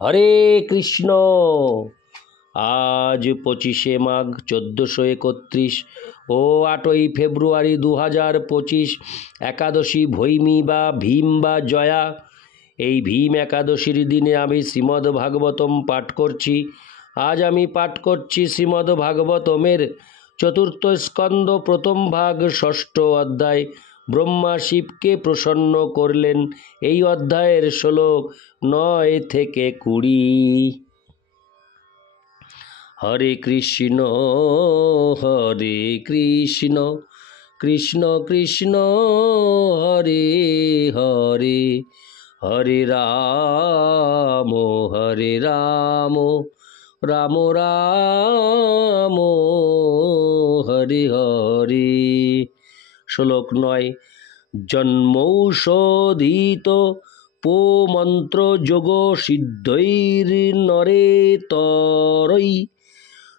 হরে কৃষ্ণ। আজ 25শে মাঘ 1431 ও 8ই ফেব্রুয়ারি 2025 একাদশী ভৈমী বা ভীম বা জয়া। এই ভীম একাদশীর দিনে আমি শ্রীমদ্ ভাগবতম পাঠ করছি। আজ আমি পাঠ করছি শ্রীমদ্ ভাগবতমের চতুর্থ স্কন্দ প্রথম ভাগ ষষ্ঠ অধ্যায়। ব্রহ্মা শিবকে প্রসন্ন করলেন। এই অধ্যায়ের শ্লোক 9 থেকে 20। হরে কৃষ্ণ হরে কৃষ্ণ কৃষ্ণ কৃষ্ণ হরে হরে, হরে রাম রাম রাম হরে হরে। শ্লোক 9। জন্মৌষধিত পো মন্ত্র যোগ সিদ্ধৈর নরে তরৈ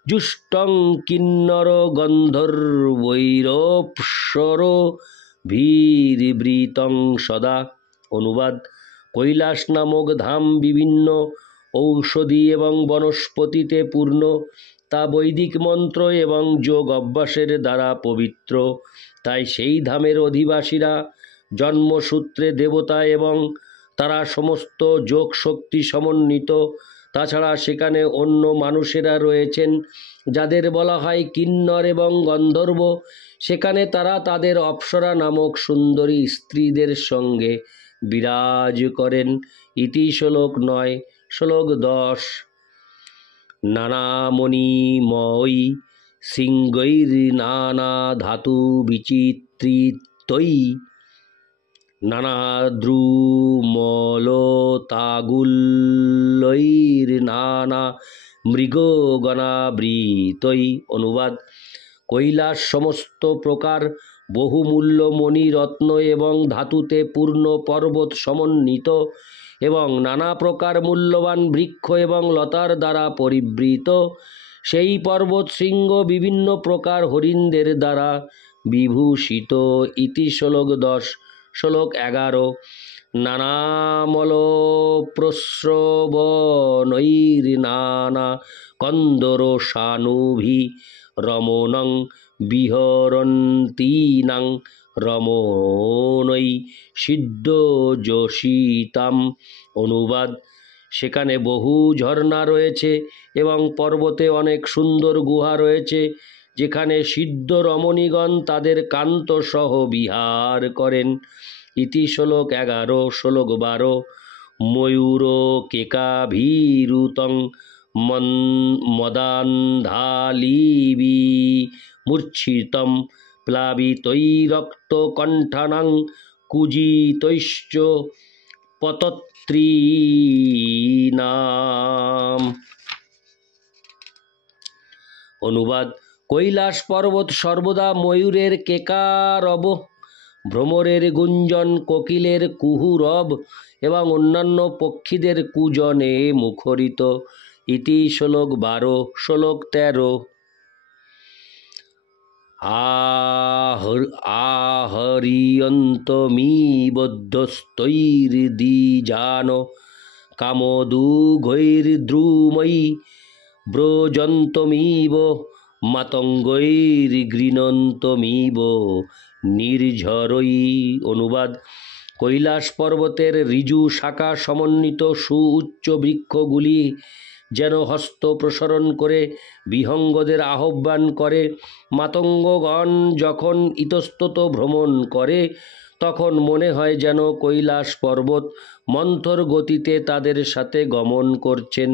জুষ্টং কিন্নর গন্ধর্বৈরপ্সর ভীরিবৃতং সদা। অনুবাদ: কৈলাস নামক ধাম বিভিন্ন ঔষধি এবং বনস্পতিতে পূর্ণ। তা বৈদিক মন্ত্র এবং যোগ অভ্যাসের দ্বারা পবিত্র। তাই সেই ধামের অধিবাসীরা জন্মসূত্রে দেবতা এবং তারা সমস্ত যোগ শক্তি সমন্বিত। তাছাড়া সেখানে অন্য মানুষেরা রয়েছেন যাদের বলা হয় কিন্নর এবং গন্ধর্ব। সেখানে তারা তাদের অপ্সরা নামক সুন্দরী স্ত্রীদের সঙ্গে বিরাজ করেন। ইতি শ্লোক 9। শ্লোক 10। নানামণিময়ী শৃঙ্গৈর নানা ধাতু বিচিত্রিতৈ নানাদ্রুমলতাগুল্যৈর নানা মৃগগণাবৃতৈ। অনুবাদ: কৈলাস সমস্ত প্রকার বহুমূল্য মণি রত্ন এবং ধাতুতে পূর্ণ পর্বত সমন্বিত এবং নানা প্রকার মূল্যবান বৃক্ষ এবং লতার দ্বারা পরিবৃত। সেই পর্বত শৃঙ্গ বিভিন্ন প্রকার হরিণদের দ্বারা বিভূষিত। ইতি শ্লোক 10। শ্লোক 11। নানামলপ্রস্রবণৈর নানা কন্দরসানুভি রমণং বিহরন্তীনাং রমণৈ সিদ্ধযোষিতাম। অনুবাদ: সেখানে বহু ঝর্ণা রয়েছে এবং পর্বতে অনেক সুন্দর গুহা রয়েছে যেখানে সিদ্ধ রমণীগণ তাদের কান্ত সহ বিহার করেন। ইতি শ্লোক 11। শ্লোক 12। ময়ূর কেকাভীরুতং মদান্ধালিবি মূর্ছিতম প্লাবিতৈরক্তকণ্ঠানাং কুজিতৈশ্চ পতত্রীনাম। অনুবাদ: কৈলাস পর্বত সর্বদা ময়ূরের কেকারব, ভ্রমরের গুঞ্জন, কোকিলের কুহুরব এবং অন্যান্য পক্ষীদের কূজনে মুখরিত। ইতি শ্লোক 12। শ্লোক 13। আহরিয়ন্তমিবদ্ধস্তৈর্দ্বিজান কামদুঘৈর্দ্রুময়ী ব্রজন্তমিব মাতঙ্গৈর্গৃণন্তমিব নির্ঝরৈ। অনুবাদ: কৈলাস পর্বতের ঋজু শাখা সমন্বিত সুউচ্চ বৃক্ষগুলি যেন হস্ত প্রসারণ করে বিহঙ্গদের আহ্বান করে। মাতঙ্গগণ যখন ইতস্তত ভ্রমণ করে তখন মনে হয় যেন কৈলাস পর্বত মন্থর গতিতে তাদের সাথে গমন করছেন।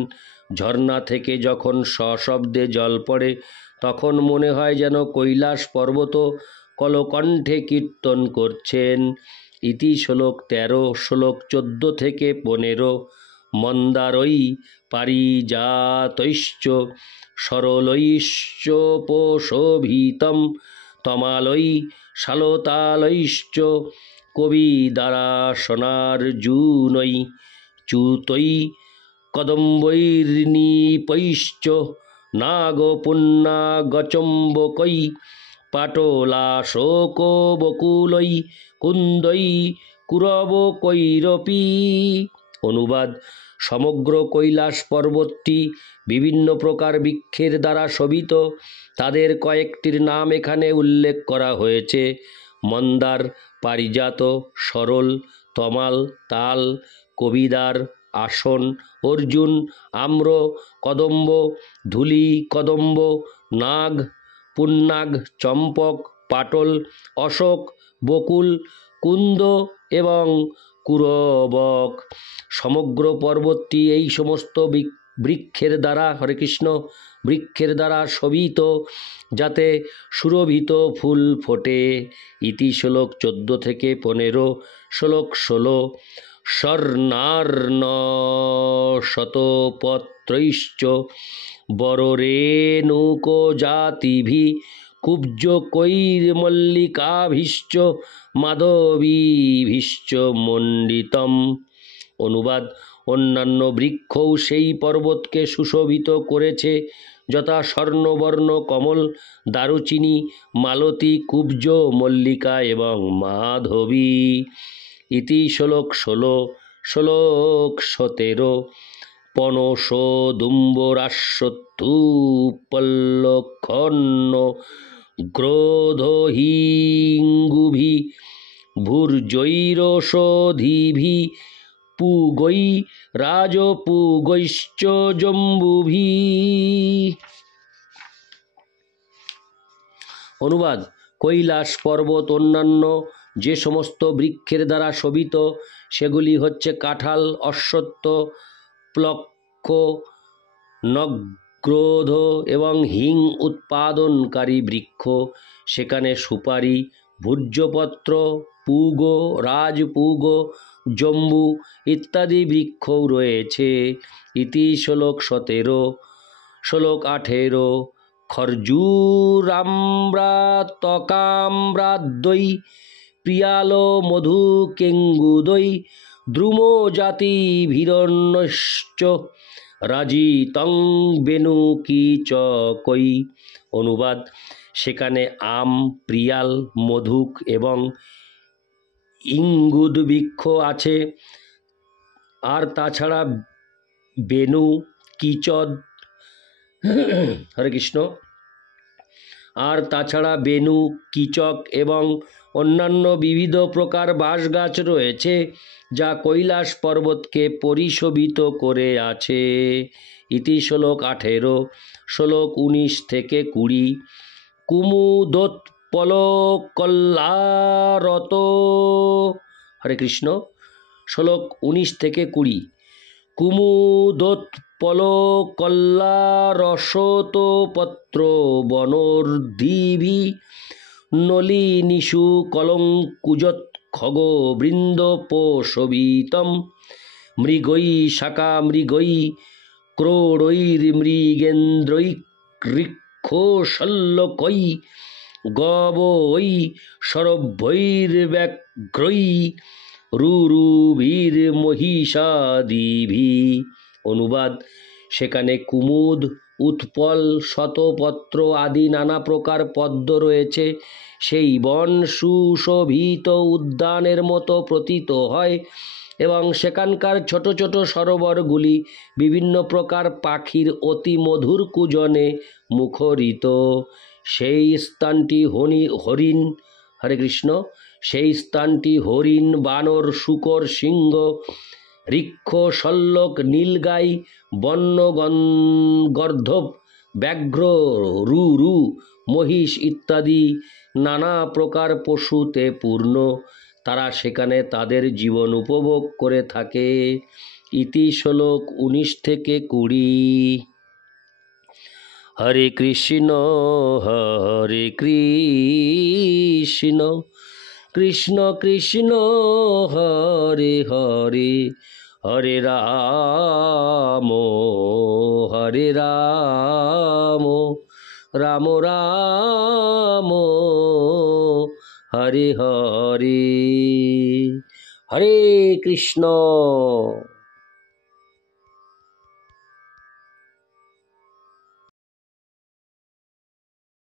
ঝর্ণা থেকে যখন সশব্দে জল পড়ে তখন মনে হয় যেন কৈলাস পর্বত কলকণ্ঠে কীর্তন করছেন। ইতি শ্লোক 13। শ্লোক 14 থেকে 15। মন্দারৈ পারিজাতৈশ্চ সরলৈশ্চোপশোভিতম তমালৈ শালতালৈশ্চ কবিদারাসনার্জুনৈ চ্যুতৈ কদম্বৈর্নিপৈশ্চ নাগপুন্নাগচম্বকৈ পাটলাশোকবকুলৈ কুন্দৈ কুরবকৈরপি। অনুবাদ: সমগ্র কৈলাস পর্বতটি বিভিন্ন প্রকার বৃক্ষের দ্বারা শোভিত। তাদের কয়েকটির নাম এখানে উল্লেখ করা হয়েছে: মন্দার, পারিজাত, সরল, তমাল, তাল, কবিদার, আসন, অর্জুন, আম্র, কদম্ব, ধূলি কদম্ব, নাগ, পুন্নাগ, চম্পক, পাটল, অশোক, বকুল, কুন্দ এবং কুরবক। সমগ্র পর্বতটি এই সমস্ত বৃক্ষের দ্বারা, হরে কৃষ্ণ, বৃক্ষের দ্বারা শোভিত, যাতে সুরভিত ফুল ফোটে। ইতি শ্লোক 14 থেকে 15। শ্লোক 16। স্বর্ণার্ণ শতপত্রৈশ্চ বররেণুক জাতিভি কুব্জকৈর্মল্লিকাভিশ্চ মাধবীভিশ্চ মণ্ডিতম। অনুবাদ: অন্যান্য বৃক্ষও সেই পর্বতকে সুশোভিত করেছে, যথা স্বর্ণবর্ণ কমল, দারুচিনি, মালতী, কুব্জ, মল্লিকা এবং মাধবী। ইতি শ্লোক 16। শ্লোক 17। পনস দুম্বরাশ্বত্থুপল্লক্ষণ্য গ্রোধহিঙ্গুভি ভূর্জৈরোষধীভি পুগৈ রাজপুগৈশ্চ জম্বুভি। অনুবাদ: কৈলাস পর্বত অন্যান্য যে সমস্ত বৃক্ষের দ্বারা শোভিত সেগুলি হচ্ছে কাঁঠাল, অশ্বত্থ, প্লক্ষ, নগ্রোধ এবং হিং উৎপাদনকারী বৃক্ষ। সেখানে সুপারি, ভূর্জপত্র, পুগ, রাজপুগ, জম্বু ইত্যাদি বৃক্ষও রয়েছে। ইতি শ্লোক 17। শ্লোক 18। খর্জুরাম্রাতকাম্রাদ্বৈ প্রিয়াল মধু কেঙ্গুদৈ দ্রুমজাতিভিরণ্যশ্চ রাজিতং বেনুকীচকৈ। অনুবাদ: সেখানে আম, প্রিয়াল, মধুক এবং ইঙ্গুদ বৃক্ষ আছে, আর তাছাড়া বেনু, কিচদ, হরে কৃষ্ণ, আর তাছাড়া বেনু, কিচক এবং অন্যান্য বিবিধ প্রকার বাঁশ গাছ রয়েছে, যা কৈলাস পর্বতকে পরিশোভিত করে আছে। ইতি শ্লোক 18। শ্লোক 19 থেকে 20। কুমুদোৎপলকল্লারত, হরে কৃষ্ণ। শ্লোক 19 থেকে 20। কুমুদোৎপলকল্লারসতপত্র বনর্দিভি নলিনীষু কলঙ্কুজৎ খগ বৃন্দপোষবিতম মৃগৈ শাখা মৃগৈ ক্রোড়ৈর্মৃগেন্দ্রৈঃ গবৈ শরভৈর্ব্যঘ্রৈ রুরুভির্মহিষাদিভি। অনুবাদ: সেখানে কুমুদ, উৎপল, শতপত্র আদি নানা প্রকার পদ্ম রয়েছে। সেই বন সুশোভিত উদ্যানের মতো প্রতীত হয় এবং সেখানকার ছোট ছোট সরোবরগুলি বিভিন্ন প্রকার পাখির অতি মধুর কূজনে মুখরিত। সেই স্থানটি হরিণ, হরে কৃষ্ণ, সেই স্থানটি হরিণ, বানর, শূকর, সিংহ, ঋক্ষ, শল্যক, নীলগাই, বন্য গর্ধব, ব্যাঘ্র, রুরু, মহিষ ইত্যাদি নানা প্রকার পশুতে পূর্ণ। তারা সেখানে তাদের জীবন উপভোগ করে থাকে। ইতি শ্লোক 19 থেকে 20। হরে কৃষ্ণ হরে কৃষ্ণ কৃষ্ণ কৃষ্ণ হরে হরে, হরে রাম হরে রাম, রাম রাম হরে হরে। হরে কৃষ্ণ।